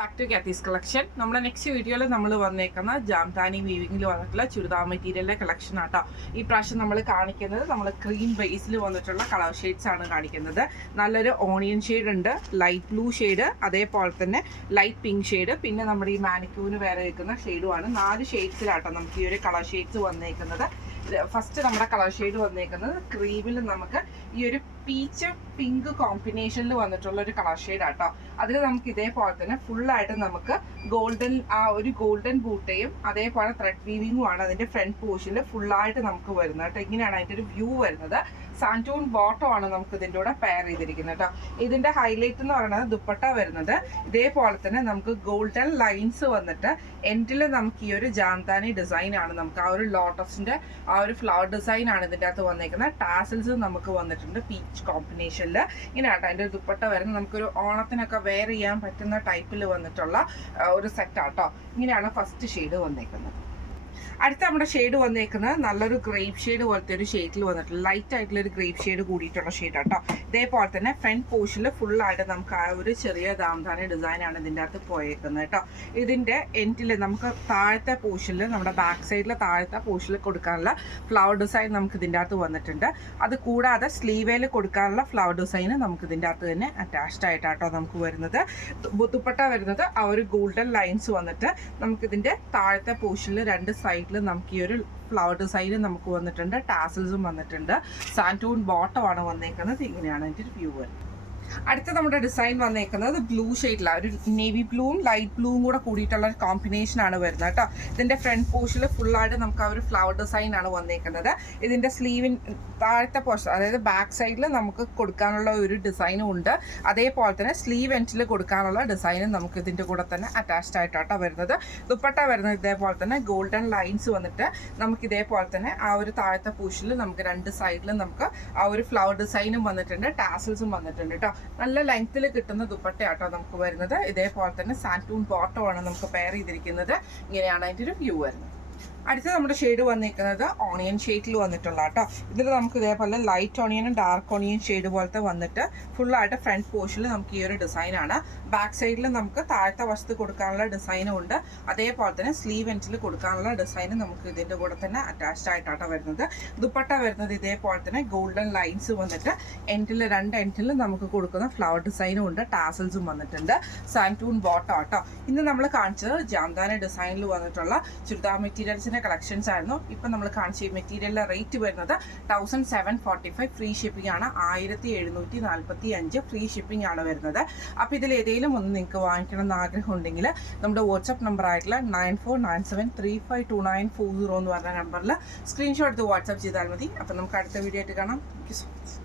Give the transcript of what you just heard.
Back to കാത്തീസ് collection. നമ്മുടെ next വീഡിയോയിൽ നമ്മൾ വന്നേക്കുന്ന ജാംതാനി വീവിങ്ങിൽ വന്നിട്ടുള്ള ചുരിദാർ മെറ്റീരിയലിന്റെ കളക്ഷൻ ആട്ടോ. ഈ പ്രാവശ്യം നമ്മൾ കാണിക്കുന്നത് നമ്മൾ ക്രീം ബേസിൽ വന്നിട്ടുള്ള കളർ ഷെയ്ഡ്സ് ആണ് കാണിക്കുന്നത്. നല്ലൊരു ഓണിയൻ ഷെയ്ഡ് ഉണ്ട്, ലൈറ്റ് ബ്ലൂ ഷെയ്ഡ്, അതേപോലെ തന്നെ ലൈറ്റ് പിങ്ക് ഷെയ്ഡ്, പിന്നെ നമ്മുടെ ഈ മാനിക്യൂവിന് വേറെ വെക്കുന്ന ഷെയ്ഡുമാണ്. 4 ഷെയ്ഡ്സിലാട്ടോ നമുക്ക് ഈ ഒരു കളർ ഷെയ്ഡ്സ് വന്നേക്കുന്നത്. ഫസ്റ്റ് നമ്മുടെ കളർ ഷെയ്ഡ് വന്നേക്കുന്നത് ക്രീമിൽ നമുക്ക് ഈ ഒരു പീച്ച് പിങ്ക് കോമ്പിനേഷനിൽ വന്നിട്ടുള്ള ഒരു കളർ ഷെയ്ഡ് ആട്ടോ. അതിൽ നമുക്ക് ഇതേപോലെ തന്നെ ഫുള്ളായിട്ട് നമുക്ക് ഗോൾഡൻ ഒരു ഗോൾഡൻ ബൂട്ടയും അതേപോലെ ത്രെഡ് വീവിങ്ങും ആണ് അതിന്റെ ഫ്രണ്ട് പോർഷനിൽ ഫുള്ളായിട്ട് നമുക്ക് വരുന്നത് കേട്ടോ. ഇങ്ങനെയാണ് അതിന്റെ ഒരു വ്യൂ വരുന്നത്. സാൻറ്റൂൺ ബോട്ടം ആണ് നമുക്ക് ഇതിൻ്റെ കൂടെ പെയർ ചെയ്തിരിക്കുന്നത് കേട്ടോ. ഇതിന്റെ ഹൈലൈറ്റ് എന്ന് പറയുന്നത് ദുപ്പട്ട വരുന്നത് ഇതേപോലെ തന്നെ നമുക്ക് ഗോൾഡൻ ലൈൻസ് വന്നിട്ട് എൻഡിൽ നമുക്ക് ഈ ഒരു ജാംതാനി ഡിസൈൻ ആണ്, നമുക്ക് ആ ഒരു ലോട്ടസിന്റെ ആ ഒരു ഫ്ലവർ ഡിസൈൻ ആണ് ഇതിൻ്റെ അകത്ത് വന്നേക്കുന്നത്. ടാസൽസ് നമുക്ക് വന്നിട്ടുണ്ട് പീച്ച് കോമ്പിനേഷനിൽ. ഇങ്ങനെയാട്ടോ അതിന്റെ ദുപ്പട്ട വരുന്നത്. നമുക്കൊരു ഓണത്തിനൊക്കെ വെയർ ചെയ്യാൻ പറ്റുന്ന ടൈപ്പിൽ വന്നിട്ടുള്ള ഒരു സെറ്റാട്ടോ. ഇങ്ങനെയാണ് ഫസ്റ്റ് ഷെയ്ഡ് വന്നേക്കുന്നത്. അടുത്ത നമ്മുടെ ഷെയ്ഡ് വന്നേക്കുന്നത് നല്ലൊരു ഗ്രേപ്പ് ഷെയ്ഡ് പോലത്തെ ഒരു ഷെയ്ഡിൽ വന്നിട്ടുള്ള ലൈറ്റ് ആയിട്ടുള്ള ഒരു ഗ്രേപ്പ് ഷെയ്ഡ് കൂടിയിട്ടുള്ള ഷെയ്ഡ് കേട്ടോ. ഇതേപോലെ തന്നെ ഫ്രണ്ട് പോർഷനിൽ ഫുള്ളായിട്ട് നമുക്ക് ആ ഒരു ചെറിയ ദാംതാനി ഡിസൈൻ ആണ് ഇതിൻ്റെ അകത്ത് പോയേക്കുന്നത് കേട്ടോ. ഇതിൻ്റെ എൻഡിൽ നമുക്ക് താഴത്തെ പോർഷനിൽ നമ്മുടെ ബാക്ക് സൈഡിലെ താഴത്തെ പോർഷനിൽ കൊടുക്കാനുള്ള ഫ്ലവർ ഡിസൈൻ നമുക്ക് ഇതിൻ്റെ അകത്ത് വന്നിട്ടുണ്ട്. അത് കൂടാതെ സ്ലീവേൽ കൊടുക്കാനുള്ള ഫ്ലവർ ഡിസൈൻ നമുക്ക് ഇതിൻ്റെ അകത്ത് തന്നെ അറ്റാച്ച്ഡ് ആയിട്ടാട്ടോ നമുക്ക് വരുന്നത്. ദുപ്പട്ട വരുന്നത് ആ ഒരു ഗോൾഡൻ ലൈൻസ് വന്നിട്ട് നമുക്കിതിൻ്റെ താഴത്തെ പോർഷനിൽ 2 സൈഡിൽ നമുക്ക് ഈ ഒരു ഫ്ലവർ ഡിസൈൻ നമുക്ക് വന്നിട്ടുണ്ട്. ടാസൽസും വന്നിട്ടുണ്ട്. സാൻറ്റൂൺ ബോട്ടം ആണ് വന്നേക്കുന്നത്. ഇങ്ങനെയാണ് അതിൻ്റെ ഒരു വ്യൂ വരുന്നത്. അടുത്ത നമ്മുടെ ഡിസൈൻ വന്നേക്കുന്നത് ബ്ലൂ ഷെയ്ഡിലാണ്. ഒരു നേവി ബ്ലൂവും ലൈറ്റ് ബ്ലൂവും കൂടെ കൂടിയിട്ടുള്ള ഒരു കോമ്പിനേഷൻ ആണ് വരുന്നത് കേട്ടോ. ഇതിന്റെ ഫ്രണ്ട് പോർഷനിൽ ഫുള്ളായിട്ട് നമുക്ക് ആ ഒരു ഫ്ലവർ ഡിസൈൻ ആണ് വന്നേക്കുന്നത്. ഇതിന്റെ സ്ലീവിൻ താഴത്തെ പോർഷൻ, അതായത് ബാക്ക് സൈഡിൽ നമുക്ക് കൊടുക്കാനുള്ള ഒരു ഡിസൈനും ഉണ്ട്. അതേപോലെ തന്നെ സ്ലീവ് എൻഡിൽ കൊടുക്കാനുള്ള ഡിസൈനും നമുക്ക് ഇതിന്റെ കൂടെ തന്നെ അറ്റാച്ച്ഡ് ആയിട്ടാട്ടോ വരുന്നത്. ദുപ്പട്ട വരുന്നത് ഇതേപോലെ തന്നെ ഗോൾഡൻ ലൈൻസ് വന്നിട്ട് നമുക്ക് ഇതേപോലെ തന്നെ ആ ഒരു താഴത്തെ പോർഷനിൽ നമുക്ക് 2 സൈഡിലും നമുക്ക് ആ ഒരു ഫ്ലവർ ഡിസൈനും വന്നിട്ടുണ്ട്. ടാസൽസും വന്നിട്ടുണ്ട് കേട്ടോ. നല്ല ലെങ്ത്തിൽ കിട്ടുന്ന ദുപ്പട്ടയാട്ടോ നമുക്ക് വരുന്നത്. ഇതേപോലെ തന്നെ സാൻറ്റൂൺ ബോട്ടം ആണ് നമുക്ക് പെയർ ചെയ്തിരിക്കുന്നത്. ഇങ്ങനെയാണ് അതിൻ്റെ ഒരു വ്യൂ വരുന്നത്. അടുത്ത നമ്മുടെ ഷെയ്ഡ് വന്നിരിക്കുന്നത് ഓണിയൻ ഷെയ്ഡിൽ വന്നിട്ടുള്ള കേട്ടോ. ഇതിൽ നമുക്ക് ഇതേപോലെ ലൈറ്റ് ഓണിയനും ഡാർക്ക് ഓണിയൻ ഷെയ്ഡ് പോലത്തെ വന്നിട്ട് ഫുള്ളായിട്ട് ഫ്രണ്ട് പോർഷനിൽ നമുക്ക് ഈ ഒരു ഡിസൈനാണ്. ബാക്ക് സൈഡിൽ നമുക്ക് താഴത്തെ വശത്ത് കൊടുക്കാനുള്ള ഡിസൈനും ഉണ്ട്. അതേപോലെ തന്നെ സ്ലീവ് എൻഡിൽ കൊടുക്കാനുള്ള ഡിസൈനും നമുക്ക് ഇതിൻ്റെ കൂടെ തന്നെ അറ്റാച്ച്ഡ് ആയിട്ടാട്ടോ വരുന്നത്. ദുപ്പട്ട വരുന്നത് ഇതേപോലെ തന്നെ ഗോൾഡൻ ലൈൻസ് വന്നിട്ട് എൻഡിൽ 2 എൻഡിൽ നമുക്ക് കൊടുക്കുന്ന ഫ്ലവർ ഡിസൈനും ഉണ്ട്. ടാസൽസും വന്നിട്ടുണ്ട്. സാൻറ്റൂൺ ബോട്ടം കേട്ടോ. ഇന്ന് നമ്മൾ കാണിച്ചത് ജാംതാനി ഡിസൈനിൽ വന്നിട്ടുള്ള ചുരിദാർ മെറ്റീരിയൽസിന്റെ കളക്ഷൻസ് ആയിരുന്നു. ഇപ്പൊ നമ്മൾ കാണിച്ച മെറ്റീരിയലിന്റെ റേറ്റ് വരുന്നത് 1745. ഫ്രീ ഷിപ്പിംഗ് ആണ്. 1745 ഫ്രീ ഷിപ്പിംഗ് ആണ് വരുന്നത്. അപ്പൊ ഇതിൽ ഏതെങ്കിലും ഒന്ന് നിങ്ങൾക്ക് വാങ്ങിക്കണം എന്ന് ആഗ്രഹം ഉണ്ടെങ്കിൽ നമ്മുടെ വാട്സ്ആപ്പ് നമ്പർ ആയിട്ടുള്ള 9497352940 എന്ന് പറഞ്ഞ നമ്പറിൽ സ്ക്രീൻഷോട്ട് എടുത്ത് വാട്സ്ആപ്പ് ചെയ്താൽ മതി. അപ്പൊ നമുക്ക് അടുത്ത വീഡിയോ ആയിട്ട് കാണാം. Thank you so much.